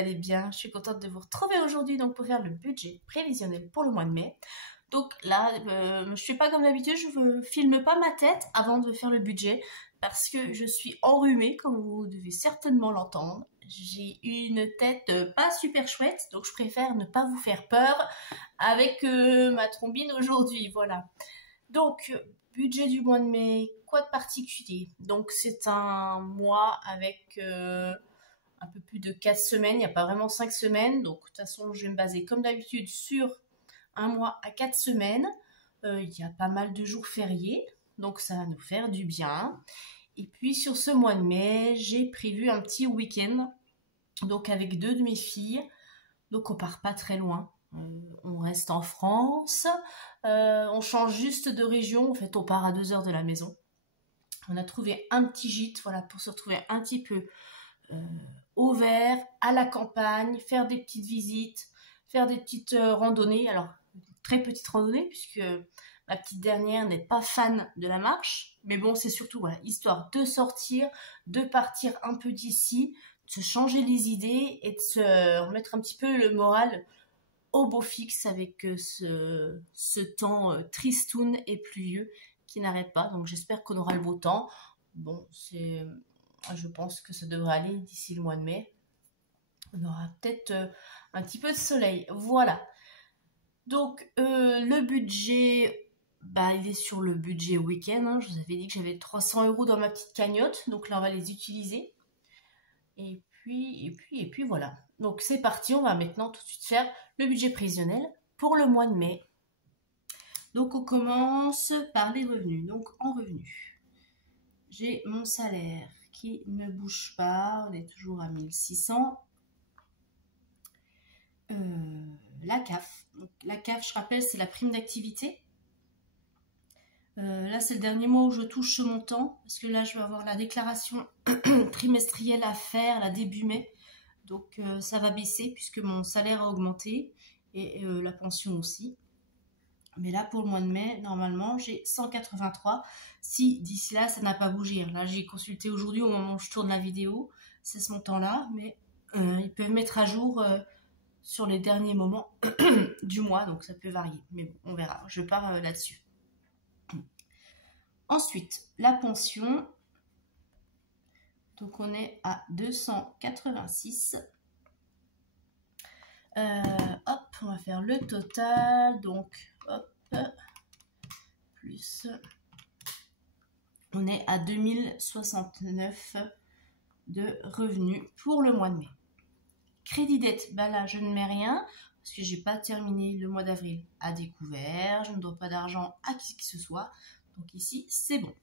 allez bien. Je suis contente de vous retrouver aujourd'hui donc pour faire le budget prévisionnel pour le mois de mai. Donc là, je fais pas comme d'habitude, je ne filme pas ma tête avant de faire le budget parce que je suis enrhumée, comme vous devez certainement l'entendre. J'ai une tête pas super chouette, donc je préfère ne pas vous faire peur avec ma trombine aujourd'hui, voilà. Donc, budget du mois de mai, quoi de particulier? Donc c'est un mois avec un peu plus de 4 semaines, il n'y a pas vraiment 5 semaines, donc de toute façon je vais me baser comme d'habitude sur un mois à 4 semaines. Il y a pas mal de jours fériés, donc ça va nous faire du bien. Et puis sur ce mois de mai, j'ai prévu un petit week-end, donc avec deux de mes filles, donc on part pas très loin. On reste en France, on change juste de région, en fait on part à 2 heures de la maison. On a trouvé un petit gîte, voilà, pour se retrouver un petit peu au vert, à la campagne, faire des petites visites, faire des petites randonnées. Alors, très petites randonnées, puisque ma petite dernière n'est pas fan de la marche. Mais bon, c'est surtout, voilà, histoire de sortir, de partir un peu d'ici, de se changer les idées et de se remettre un petit peu le moral au beau fixe avec ce temps tristoun et pluvieux qui n'arrête pas. Donc j'espère qu'on aura le beau temps. Bon, je pense que ça devrait aller d'ici le mois de mai. On aura peut-être un petit peu de soleil. Voilà. Donc le budget, il est sur le budget week-end. Hein. Je vous avais dit que j'avais 300 € dans ma petite cagnotte. Donc là, on va les utiliser. Et puis voilà. Donc c'est parti, on va maintenant tout de suite faire le budget prévisionnel pour le mois de mai. Donc on commence par les revenus. Donc en revenus, j'ai mon salaire qui ne bouge pas, on est toujours à 1600. La CAF. Donc, la CAF, je rappelle, c'est la prime d'activité. Là, c'est le dernier mois où je touche ce montant, parce que là, je vais avoir la déclaration trimestrielle à faire, là, début mai. Donc, ça va baisser, puisque mon salaire a augmenté, et la pension aussi. Mais là, pour le mois de mai, normalement, j'ai 183. Si, d'ici là, ça n'a pas bougé. Là, j'ai consulté aujourd'hui, au moment où je tourne la vidéo, c'est ce montant-là, mais ils peuvent mettre à jour sur les derniers moments du mois, donc ça peut varier. Mais bon, on verra, je pars là-dessus. Ensuite, la pension. Donc on est à 286. Hop, on va faire le total. Donc, hop, plus. On est à 2069 de revenus pour le mois de mai. Crédit dette, là je ne mets rien parce que j'ai pas terminé le mois d'avril à découvert. Je ne dois pas d'argent à qui que ce soit. Donc ici, c'est bon.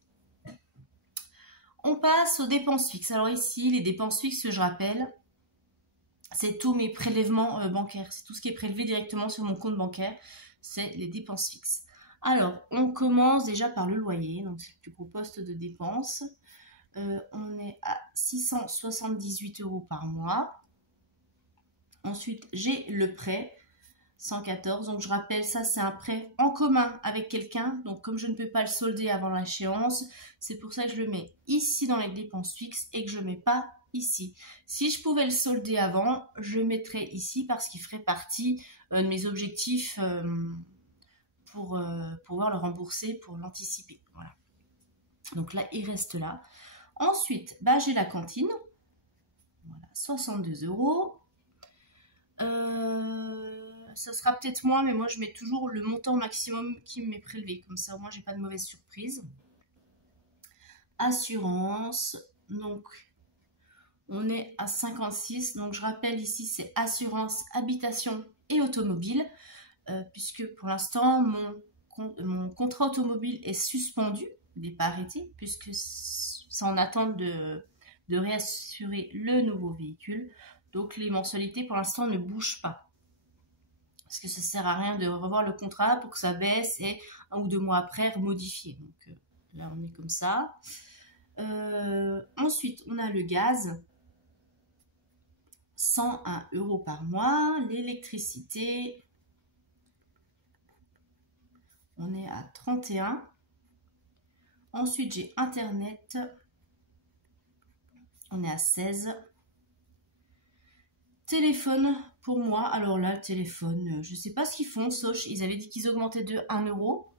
On passe aux dépenses fixes. Alors ici, les dépenses fixes, je rappelle, c'est tous mes prélèvements bancaires. C'est tout ce qui est prélevé directement sur mon compte bancaire. C'est les dépenses fixes. Alors, on commence déjà par le loyer. Donc, c'est le plus gros poste de dépenses. On est à 678 € par mois. Ensuite, j'ai le prêt. 114, donc je rappelle, ça c'est un prêt en commun avec quelqu'un, donc comme je ne peux pas le solder avant l'échéance, c'est pour ça que je le mets ici dans les dépenses fixes et que je ne mets pas ici. Si je pouvais le solder avant, je le mettrais ici parce qu'il ferait partie de mes objectifs pour pouvoir le rembourser, pour l'anticiper. Voilà. Donc là, il reste là. Ensuite, j'ai la cantine, voilà, 62 €. Ça sera peut-être moins, mais moi je mets toujours le montant maximum qui m'est prélevé. Comme ça, au moins, j'ai pas de mauvaise surprise. Assurance. Donc, on est à 56. Donc, je rappelle ici, c'est assurance, habitation et automobile. Puisque pour l'instant, mon contrat automobile est suspendu. Il n'est pas arrêté, puisque c'est en attente de réassurer le nouveau véhicule. Donc, les mensualités, pour l'instant, ne bougent pas. Parce que ça ne sert à rien de revoir le contrat pour que ça baisse et 1 ou 2 mois après remodifier. Donc là, on est comme ça. Ensuite, on a le gaz. 101 € par mois. L'électricité. On est à 31. Ensuite, j'ai Internet. On est à 16. Téléphone pour moi. Alors là, le téléphone, je sais pas ce qu'ils font. Soch, ils avaient dit qu'ils augmentaient de 1 euro.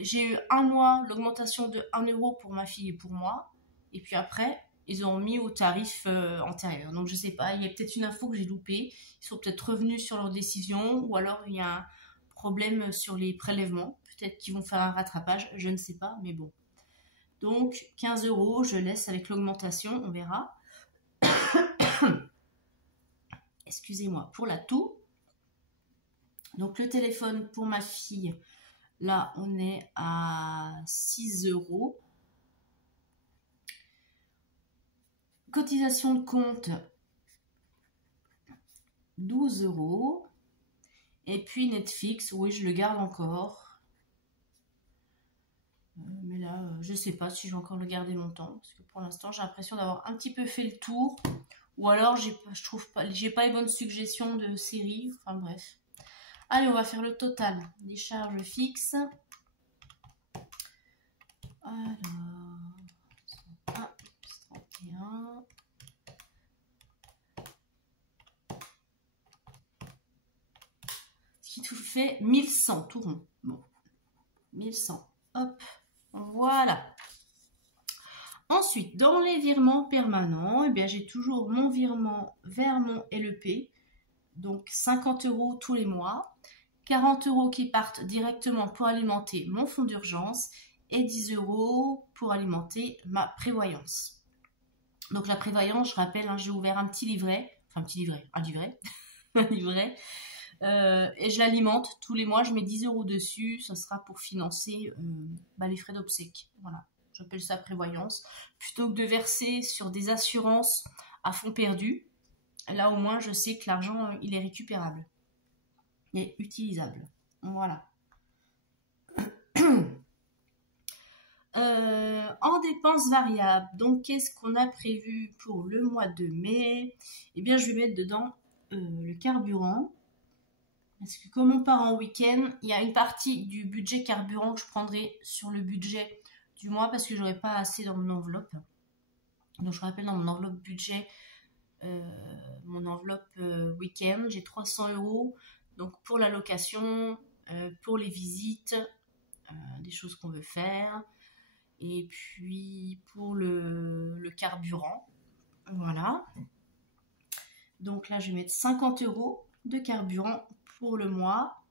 J'ai eu un mois l'augmentation de 1 euro pour ma fille et pour moi. Et puis après, ils ont mis au tarif antérieur. Donc je sais pas, il y a peut-être une info que j'ai loupée. Ils sont peut-être revenus sur leur décision. Ou alors il y a un problème sur les prélèvements. Peut-être qu'ils vont faire un rattrapage, je ne sais pas, mais bon. Donc 15 euros, je laisse avec l'augmentation, on verra. Excusez-moi pour la toux. Donc le téléphone pour ma fille, là on est à 6 euros. Cotisation de compte, 12 euros. Et puis Netflix, oui je le garde encore. Mais là, je sais pas si je vais encore le garder longtemps. Parce que pour l'instant, j'ai l'impression d'avoir un petit peu fait le tour. Ou alors, je trouve pas, j'ai pas les bonnes suggestions de séries. Enfin bref. Allez, on va faire le total des charges fixes. Alors, 1, 31. Ce qui tout fait 1100, tout rond. Bon, 1100. Hop, voilà. Ensuite, dans les virements permanents, eh bien, j'ai toujours mon virement vers mon LEP, donc 50 euros tous les mois, 40 euros qui partent directement pour alimenter mon fonds d'urgence et 10 euros pour alimenter ma prévoyance. Donc la prévoyance, je rappelle, hein, j'ai ouvert un petit livret, un livret, un livret, et je l'alimente tous les mois, je mets 10 euros dessus, ça sera pour financer les frais d'obsèques, voilà. J'appelle ça prévoyance, plutôt que de verser sur des assurances à fonds perdu. Là, au moins, je sais que l'argent, il est récupérable. Il est utilisable. Voilà. En dépenses variables, donc qu'est-ce qu'on a prévu pour le mois de mai? Eh bien, je vais mettre dedans le carburant. Parce que comme on part en week-end, il y a une partie du budget carburant que je prendrai sur le budget du mois parce que j'aurai pas assez dans mon enveloppe. Donc je rappelle, dans mon enveloppe budget, mon enveloppe week-end, j'ai 300 euros. Donc pour la location, pour les visites, des choses qu'on veut faire, et puis pour le carburant. Voilà. Donc là, je vais mettre 50 euros de carburant pour le mois.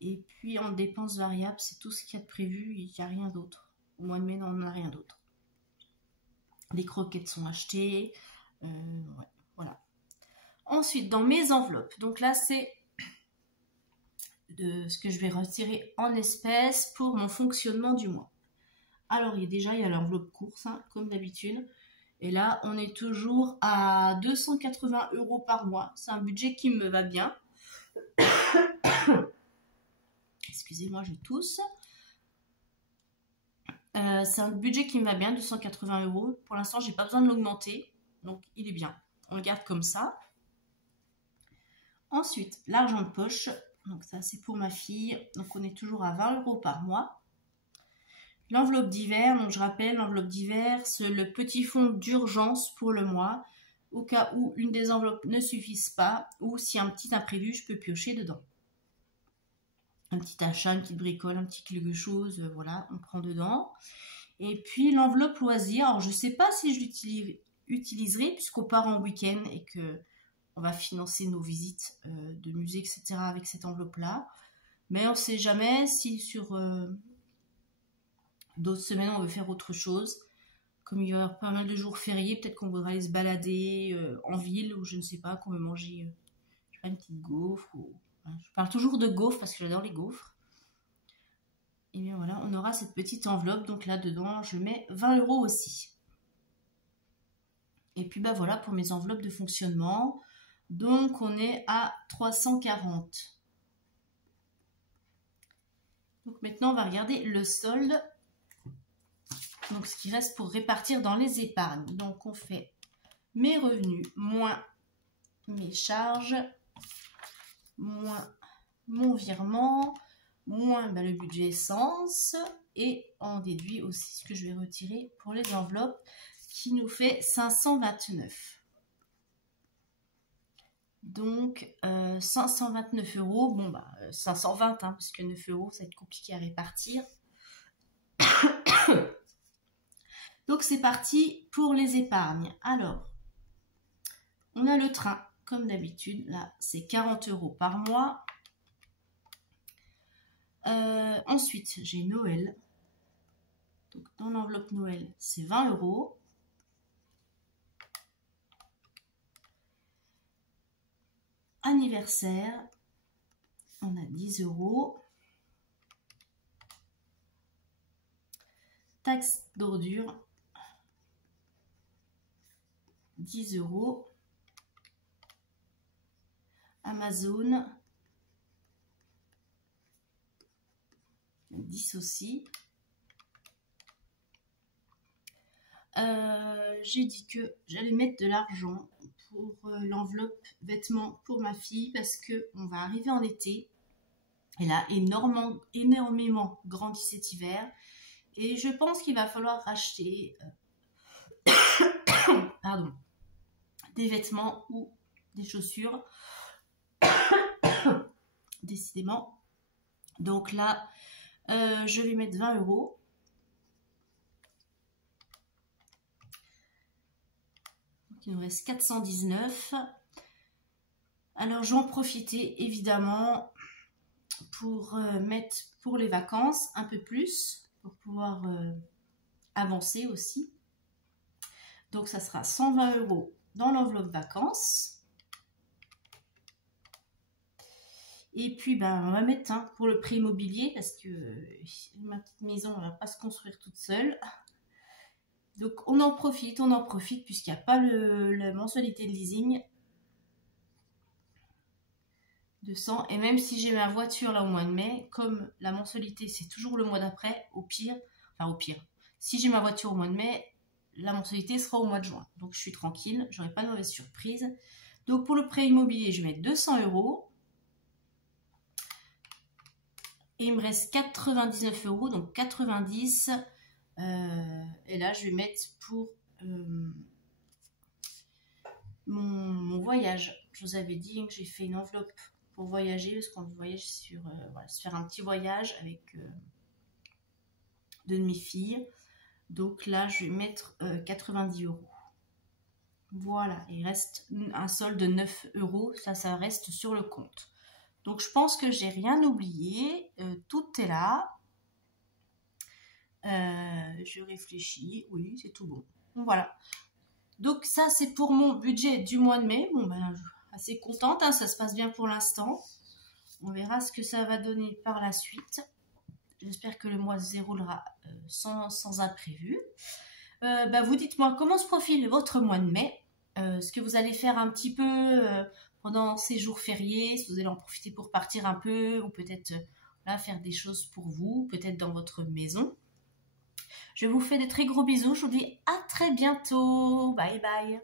Et puis en dépenses variables, c'est tout ce qu'il y a de prévu, il n'y a rien d'autre. Au mois de mai, on n'en a rien d'autre. Les croquettes sont achetées. Ouais, voilà. Ensuite, dans mes enveloppes, donc là, c'est de ce que je vais retirer en espèces pour mon fonctionnement du mois. Alors, il y a l'enveloppe course, hein, comme d'habitude. Et là, on est toujours à 280 euros par mois. C'est un budget qui me va bien. Excusez-moi, je tousse. C'est un budget qui me va bien, 280 euros. Pour l'instant, j'ai pas besoin de l'augmenter. Donc, il est bien. On le garde comme ça. Ensuite, l'argent de poche. Donc, ça, c'est pour ma fille. Donc, on est toujours à 20 euros par mois. L'enveloppe d'hiver. Donc, je rappelle, l'enveloppe d'hiver, c'est le petit fonds d'urgence pour le mois. Au cas où une des enveloppes ne suffise pas. Ou si un petit imprévu, je peux piocher dedans. Un petit achat, une petite bricole, un petit quelque chose, voilà, on prend dedans. Et puis l'enveloppe loisir, alors je ne sais pas si je l'utiliserai puisqu'on part en week-end et que on va financer nos visites de musée, etc. avec cette enveloppe-là. Mais on ne sait jamais si sur d'autres semaines on veut faire autre chose. Comme il y aura pas mal de jours fériés, peut-être qu'on voudra aller se balader en ville ou je ne sais pas, qu'on veut manger je sais pas, une petite gaufre ou... Je parle toujours de gaufres parce que j'adore les gaufres. Et bien voilà, on aura cette petite enveloppe. Donc là-dedans, je mets 20 euros aussi. Et puis bah voilà pour mes enveloppes de fonctionnement. Donc on est à 340. Donc maintenant, on va regarder le solde. Donc ce qui reste pour répartir dans les épargnes. Donc on fait mes revenus moins mes charges, moins mon virement, moins le budget essence, et on déduit aussi ce que je vais retirer pour les enveloppes qui nous fait 529. Donc 529 €. Bon bah 520 hein, parce que 9 € ça va être compliqué à répartir. Donc c'est parti pour les épargnes. Alors, on a le train, comme d'habitude. Là, c'est 40 € par mois. Ensuite, j'ai Noël. Donc dans l'enveloppe Noël, c'est 20 €. Anniversaire, on a 10 €. Taxe d'ordure, 10 €. Amazon, 10 aussi. J'ai dit que j'allais mettre de l'argent pour l'enveloppe vêtements pour ma fille parce que on va arriver en été. Elle a énormément grandi cet hiver et je pense qu'il va falloir racheter pardon, des vêtements ou des chaussures. Décidément. Donc là, je vais mettre 20 €. Donc il nous reste 419. Alors je vais en profiter évidemment pour mettre pour les vacances un peu plus, pour pouvoir avancer aussi. Donc ça sera 120 € dans l'enveloppe vacances. Et puis ben, on va mettre pour le prêt immobilier parce que ma petite maison ne va pas se construire toute seule. Donc on en profite puisqu'il n'y a pas la mensualité de leasing. 200. Et même si j'ai ma voiture là au mois de mai, comme la mensualité c'est toujours le mois d'après, au pire, si j'ai ma voiture au mois de mai, la mensualité sera au mois de juin. Donc je suis tranquille, j'aurai pas de mauvaise surprise. Donc pour le prêt immobilier, je vais mettre 200 €. Et il me reste 99 €, donc 90. Et là, je vais mettre pour mon voyage. Je vous avais dit que j'ai fait une enveloppe pour voyager, parce qu'on voyage sur... voilà, se faire un petit voyage avec deux de mes filles. Donc là, je vais mettre 90 €. Voilà, il reste un solde de 9 €. Ça reste sur le compte. Donc je pense que j'ai rien oublié, tout est là. Je réfléchis, oui c'est tout bon. Donc, voilà. Donc ça c'est pour mon budget du mois de mai. Bon ben assez contente, ça se passe bien pour l'instant. On verra ce que ça va donner par la suite. J'espère que le mois se déroulera sans imprévu. Vous dites-moi comment se profile votre mois de mai. Ce que vous allez faire un petit peu pendant ces jours fériés, si vous allez en profiter pour partir un peu ou peut-être faire des choses pour vous, peut-être dans votre maison. Je vous fais de très gros bisous, je vous dis à très bientôt, bye bye.